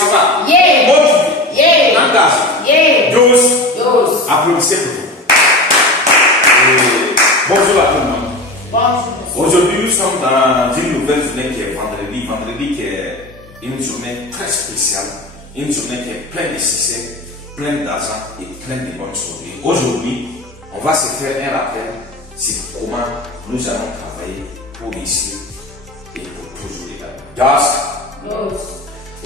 ça va? Yeah. Motivé. Yeah. Engagé. Yeah. Dos. Applaudissez pour vous. Bonjour à tout le monde. Bonjour. Aujourd'hui, nous sommes dans une nouvelle journée qui est vendredi. Vendredi qui est une journée très spéciale. Une journée qui est pleine de succès, pleine d'argent et pleine de bonnes choses. Et aujourd'hui, on va se faire un rappel sur comment nous allons travailler pour réussir et pour toujours également.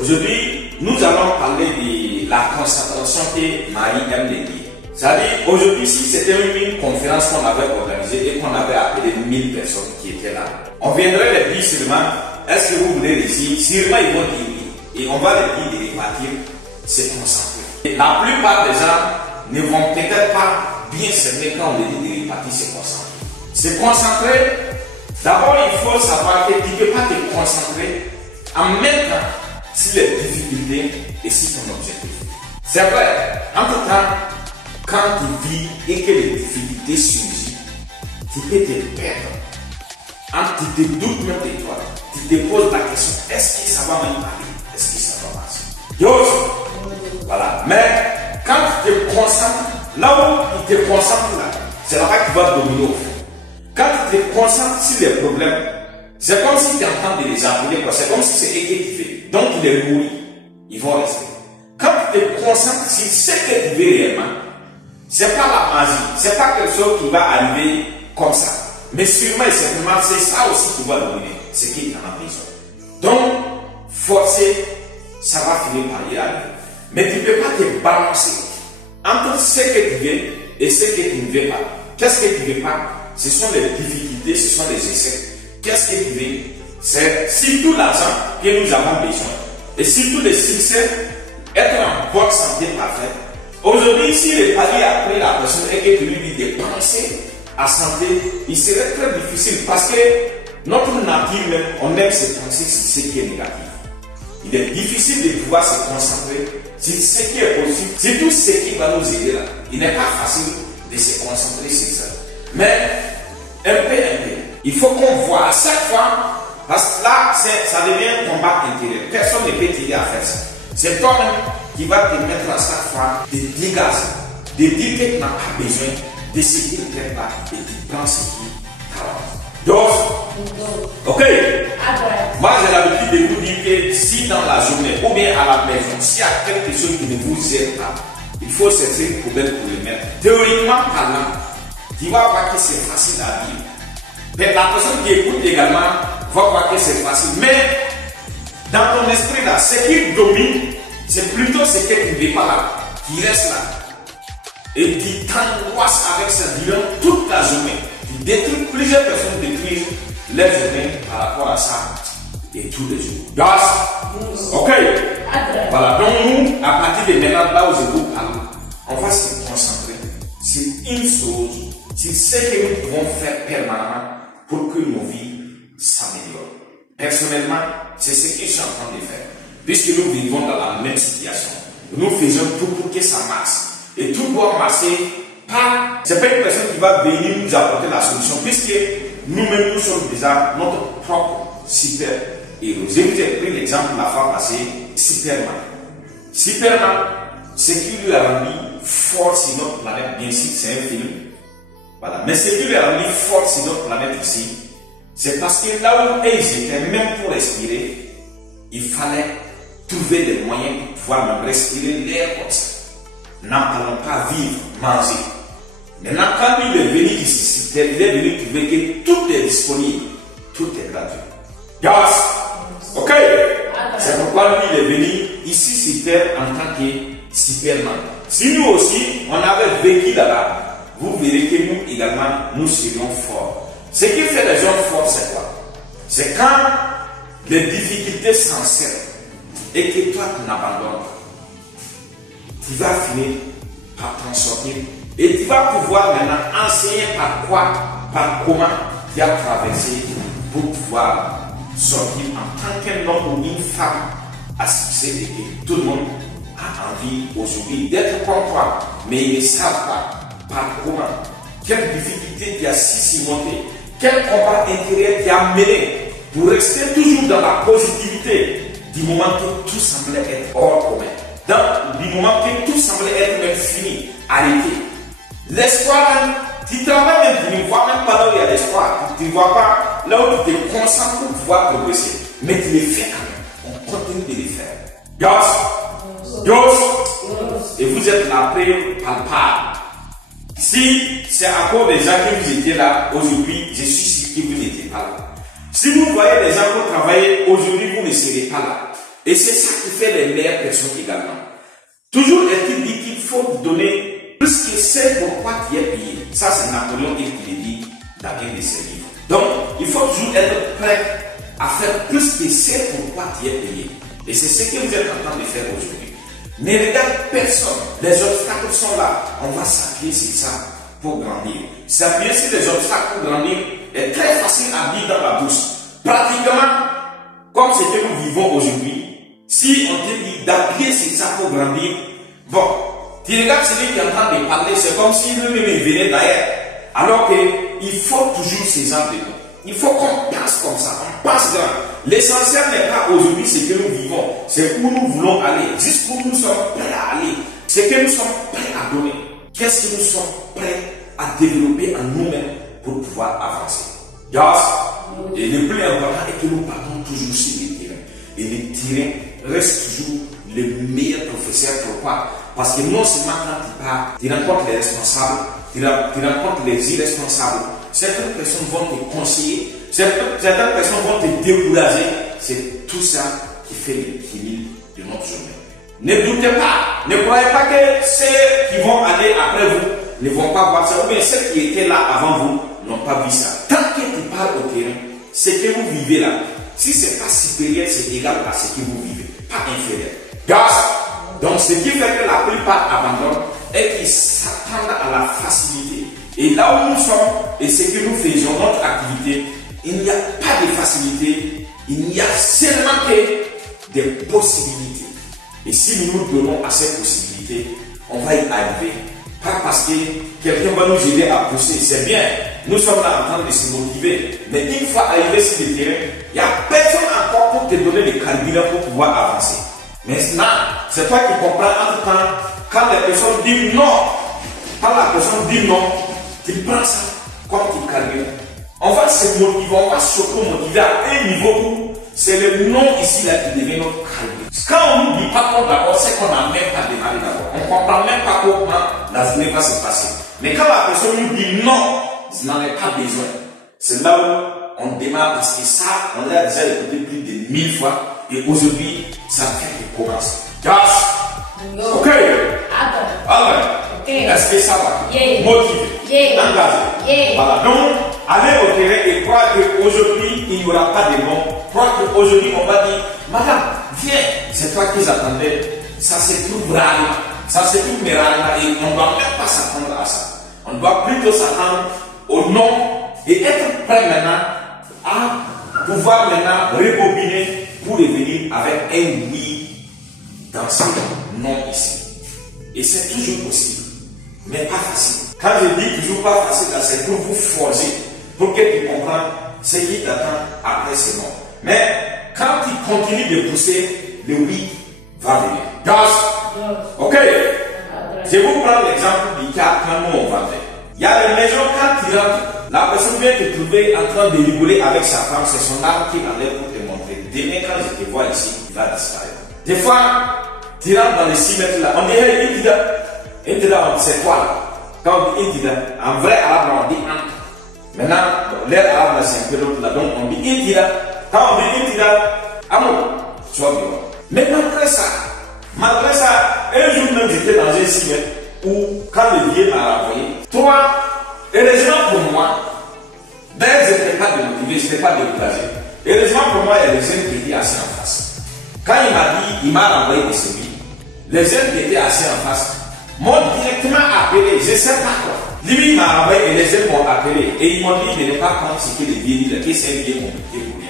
Aujourd'hui, nous allons parler de la concentration que Marie aime de dire. C'est-à-dire, aujourd'hui, si c'était une conférence qu'on avait organisée et qu'on avait appelé 1000 personnes qui étaient là, on viendrait les dire seulement, est-ce que vous voulez réussir? Sûrement, ils vont dire oui. Et on va les dire de répartir, se concentrer. Et la plupart des gens ne vont peut-être pas bien cerner quand on les dit de répartir, se concentrer. Se concentrer, d'abord, il faut savoir que tu ne peux pas te concentrer en même temps sur les difficultés et sur ton objectif. C'est vrai, entre temps, quand tu vis et que les difficultés surgissent, tu peux te perdre. Tu te doutes même de toi. Tu te poses la question, est-ce que ça va même aller? Est-ce que ça va marcher? Voilà. Mais quand tu te concentres, là où tu te concentres là, c'est là-bas que tu vas dominer au fond. Quand tu te concentres sur les problèmes, c'est comme si tu es en train de les appeler. C'est comme si c'est eux qui fait. Donc ils les nourrissent. Ils vont rester. Quand tu te concentres sur ce que tu veux réellement, c'est pas la magie, c'est pas quelque chose qui va arriver comme ça. Mais sûrement et certainement, c'est ça aussi qui va dominer, ce qui est en besoin. Donc, forcer, ça va finir par y arriver. Mais tu ne peux pas te balancer entre ce que tu veux et ce que tu ne veux pas. Qu'est-ce que tu ne veux pas? Ce sont les difficultés, ce sont les essais. Qu'est-ce que tu veux? C'est surtout l'argent que nous avons besoin. Et surtout le succès, être en bonne santé parfaite. Aujourd'hui, si le palier a pris la personne et que tu lui dis de penser à santé, il serait très difficile parce que notre nature même, on aime se penser sur ce qui est négatif. Il est difficile de pouvoir se concentrer sur ce qui est possible, sur tout ce qui va nous aider là. Il n'est pas facile de se concentrer sur ça. Mais un peu, il faut qu'on voit à chaque fois, parce que là, ça devient un combat intérieur. Personne ne peut t'aider à faire ça. C'est toi-même qui va te mettre à chaque fois de dégager, de dire que tu n'as pas besoin de ce qui ne t'aide pas et tu prends ce qui t'arrange. Donc, ok. Moi j'ai l'habitude de vous dire que si dans la journée ou bien à la maison, s'il y a quelque chose qui ne vous aide pas, il faut chercher une poubelle pour le mettre. Théoriquement parlant, tu vas voir que c'est facile à vivre. Mais la personne qui écoute également va voir que c'est facile. Mais dans ton esprit là, ce qui domine, c'est plutôt ce que tu ne veux pas là, qui reste là. Et qui t'angoisse avec ça durant toute la journée. Tu détruis, plusieurs personnes détruisent leur journée par rapport à ça. Et tous les jours. Yes. Ok. Voilà. Donc nous, à partir de maintenant, là où je vous parle, on va se concentrer sur une chose, sur ce que nous pouvons faire permanemment pour que nos vies s'améliorent. Personnellement, c'est ce que je suis en train de faire. Puisque nous vivons dans la même situation. Nous faisons tout pour que ça marche. Et tout doit marcher par... C'est pas une personne qui va venir nous apporter la solution. Puisque nous-mêmes, nous sommes déjà notre propre super-héros. Je vous ai pris l'exemple la fois passée, Superman. Superman, ce qui lui a rendu fort sur notre planète, bien sûr, c'est un film. Voilà. Mais ce qui lui a rendu fort sur notre planète ici, c'est parce que là où ils étaient, même pour respirer, il fallait trouver des moyens pour pouvoir même respirer l'air comme ça. N'allons pas vivre, manger. Maintenant, quand il est venu ici, il est venu trouver que tout est disponible, tout est gratuit. Yes. Ok. C'est pourquoi lui, il est venu ici sur Terre en tant que Superman. Si nous aussi, on avait vécu là-bas, vous verrez que nous également, nous serions forts. Ce qui fait les gens forts, c'est quoi? C'est quand les difficultés s'enserrent et que toi tu n'abandonnes pas. Tu vas finir par t'en sortir et tu vas pouvoir maintenant enseigner par quoi, par comment tu as traversé pour pouvoir sortir en tant qu'un homme ou une femme à succès et que tout le monde a envie aujourd'hui d'être comme toi, mais ils ne savent pas par comment, quelle difficulté tu as surmonté, quel combat intérieur tu as mené pour rester toujours dans la positivité, du moment que tout semblait être hors commun, du moment que tout semblait être même fini, arrêté. L'espoir, tu travailles même, tu ne vois même pas là où il y a l'espoir. Tu ne vois pas là où tu te concentres pour pouvoir progresser. Mais tu les fais quand même. On continue de les faire. Et vous êtes la preuve palpable. Si c'est à cause des gens que vous étiez là aujourd'hui, je suis sûr que vous n'étiez pas là. Si vous voyez des gens qui travaillent aujourd'hui, vous ne serez pas là. Et c'est ça qui fait les meilleures personnes également. Toujours est-il dit qu'il faut donner plus que c'est pourquoi tu es payé. Ça, c'est Napoléon qui le dit dans un de ses livres. Donc, il faut toujours être prêt à faire plus que c'est pourquoi tu es payé. Et c'est ce que vous êtes en train de faire aujourd'hui. Ne regarde personne. Les obstacles sont là. On va s'appuyer sur ça pour grandir. S'appuyer sur les obstacles pour grandir est très facile à dire dans la bouche. Pratiquement, comme ce que nous vivons aujourd'hui, si on te dit d'appuyer sur ça pour grandir, bon, tu regardes celui qui est en train de parler, c'est comme si lui-même venait d'ailleurs. Alors qu'il faut toujours ces gens de nous. Il faut qu'on pense comme ça, on pense grand. L'essentiel n'est pas aujourd'hui ce que nous vivons, c'est où nous voulons aller, jusqu'où nous sommes prêts à aller, ce que nous sommes prêts à donner, qu'est-ce que nous sommes prêts à développer en nous-mêmes pour pouvoir avancer. Et le plus important est que nous partons toujours sur le terrain. Et le terrain reste toujours le meilleur professeur. Pourquoi? Parce que non seulement quand tu pars, tu rencontres les responsables, tu rencontres les irresponsables. Certaines personnes vont te conseiller, certaines personnes vont te décourager. C'est tout ça qui fait l'équilibre de notre journée. Ne doutez pas, ne croyez pas que ceux qui vont aller après vous ne vont pas voir ça, ou bien ceux qui étaient là avant vous n'ont pas vu ça. Tant que tu parles au terrain, ce que vous vivez là, si ce n'est pas supérieur, c'est égal à ce que vous vivez, pas inférieur. Donc ce qui fait que la plupart abandonnent est qu'ils s'attendent à la facilité. Et là où nous sommes, et ce que nous faisons, notre activité, il n'y a pas de facilité, il n'y a seulement que des possibilités. Et si nous nous donnons à ces possibilités, on va y arriver. Pas parce que quelqu'un va nous aider à pousser, c'est bien. Nous sommes là en train de se motiver. Mais une fois arrivé sur le terrain, il n'y a personne encore pour te donner le carburant pour pouvoir avancer. Maintenant, c'est toi qui comprends entre temps, quand la personne dit non, quand la personne dit non, tu prends ça comme tu carburant. On va se motiver, on va se motiver à un niveau où c'est le non ici là qui devient notre carburant. Quand on ne dit pas qu'on d'abord, c'est qu'on n'a même pas démarré d'abord. On ne comprend même pas comment la journée va se passer. Mais quand la personne nous dit non, je n'en ai pas besoin. C'est là où on démarre parce que ça, on l'a déjà écouté plus de 1000 fois. Et aujourd'hui, ça fait qu'il commence. Ok. Alors, est-ce que ça va? Motivé, engagé. Voilà. Donc, allez au terrain et croire qu'aujourd'hui, il n'y aura pas de non. Croire qu'aujourd'hui, on va dire, madame, viens, c'est toi qui j'attendais. Ça se trouve rarement. Ça se trouve rarement et on ne doit même pas s'attendre à ça. On doit plutôt s'attendre au non et être prêt maintenant à pouvoir maintenant rebobiner pour revenir avec un oui dans ce non ici. Et c'est toujours possible, mais pas facile. Quand je dis toujours pas facile, c'est pour vous forger, pour que tu comprennes ce qui t'attend après ce non. Mais quand tu continues de pousser, le oui va venir. Ok. Je vous prends l'exemple du cas quand nous on vendait. Il y a une maison, quand tu rentres, la personne vient te trouver en train de rigoler avec sa femme, c'est son arme qui enlève pour te montrer. Demain, quand je te vois ici, il va disparaître. Des fois, tu rentres dans les 6 mètres là, on dirait Intida, c'est quoi là? Quand on dit Intida, en vrai arabe, on dit Ant. Maintenant, l'air arabe, c'est un peu l'autre là, donc on dit Intida. Quand on dit Intida, amour, sois bien. Mais malgré ça, un jour même, j'étais dans un 6 mètres où, quand le vieux m'a renvoyé, toi, heureusement pour moi, d'ailleurs, je n'étais pas démotivé, je n'étais pas découragé. Heureusement pour moi, il y a les jeunes qui étaient assis en face. Quand il m'a dit, il m'a renvoyé de celui, les jeunes qui étaient assis en face m'ont directement appelé, je ne sais pas quoi. Lui, il m'a renvoyé et les jeunes m'ont appelé. Et ils m'ont dit de ne pas prendre ce que les vieux disent, que c'est bien compliqué pour lui.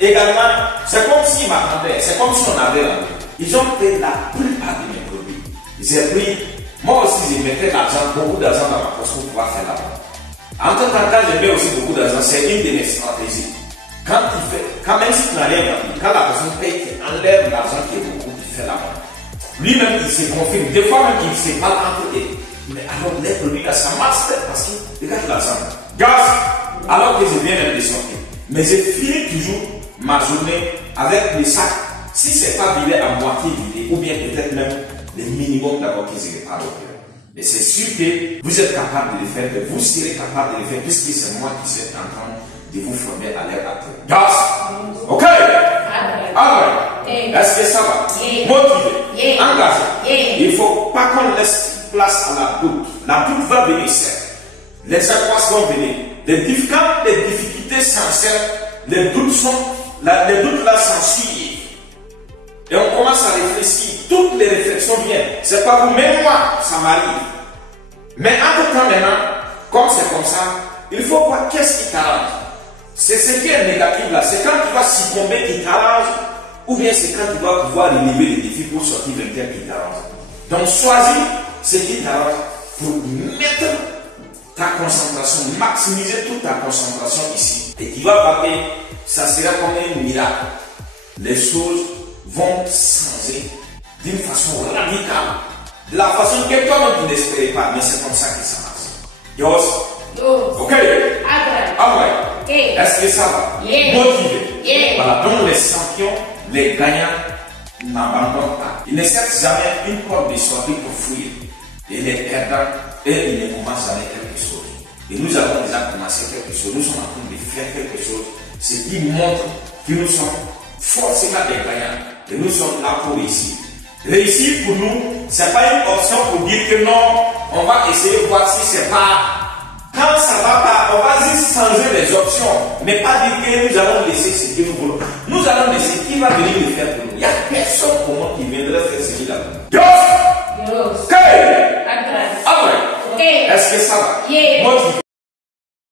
Et également, c'est comme s'ils m'attendaient, c'est comme si on avait rendu. Ils ont pris la plupart de mes produits. J'ai pris, moi aussi, je mettais l'argent, beaucoup d'argent dans ma poche pour pouvoir faire la vente. En tout temps, quand je mets aussi beaucoup d'argent, c'est une de mes stratégies. Quand quand même si tu n'as rien compris, quand la personne paye, tu enlèves l'argent qui est beaucoup, tu fais la main. Lui-même, il se confirme. Des fois même, il se parle entre eux. Mais alors, les produits là, ça marche parce que, regarde l'argent. Gaz, alors que je viens même de sortir. Mais je finis toujours ma journée avec des sacs. Si ce n'est pas vidé à moitié vidé, ou bien peut-être même le minimum d'abord que je répare au cœur. Et c'est sûr que vous êtes capable de le faire, que vous serez capable de le faire, puisque c'est moi qui suis en train de vous former à l'air à terre. Gaz, ok? Alors, est-ce que ça va? Motivé, engagé. Il ne faut pas qu'on laisse place à la doute. La doute va venir, certes. Les angoisses vont venir. Quand les difficultés s'installent, les doutes là s'en suivent. Et on commence à réfléchir. Toutes les réflexions viennent. C'est pas vous, même moi, ça m'arrive. Mais entre temps maintenant, comme c'est comme ça, il faut voir qu'est-ce qui t'arrange. C'est ce qui est négatif là. C'est quand tu vas succomber qui t'arrange, ou bien c'est quand tu vas pouvoir relever les défis pour sortir d'un tel qui t'arrange. Donc choisis ce qui t'arrange pour mettre ta concentration, maximiser toute ta concentration ici. Et tu vas voir que ça sera comme un miracle. Les choses vont changer d'une façon radicale. De la façon que toi-même tu n'espérais pas, mais c'est comme ça que ça marche. Yos? Ok? Alright. Est-ce que ça va? Motivé. Voilà, donc les champions, les gagnants n'abandonnent pas. Ils ne cherchent jamais une porte de sortie pour fuir. Et les perdants, ils ne commencent jamais quelque chose. Et nous avons déjà commencé quelque chose. Nous sommes en train de faire quelque chose. Ce qui montre que nous sommes forcément des gagnants. Et nous sommes là pour réussir. Réussir pour nous, ce n'est pas une option pour dire que non, on va essayer de voir si c'est pas. Quand ça ne va pas, on va juste changer les options, mais pas dire que nous allons laisser ce que nous voulons. Nous allons laisser qui va venir le faire pour nous. Il n'y a personne pour moi qui viendrait faire ce qu'il a voulu. Ok. Est-ce que ça va?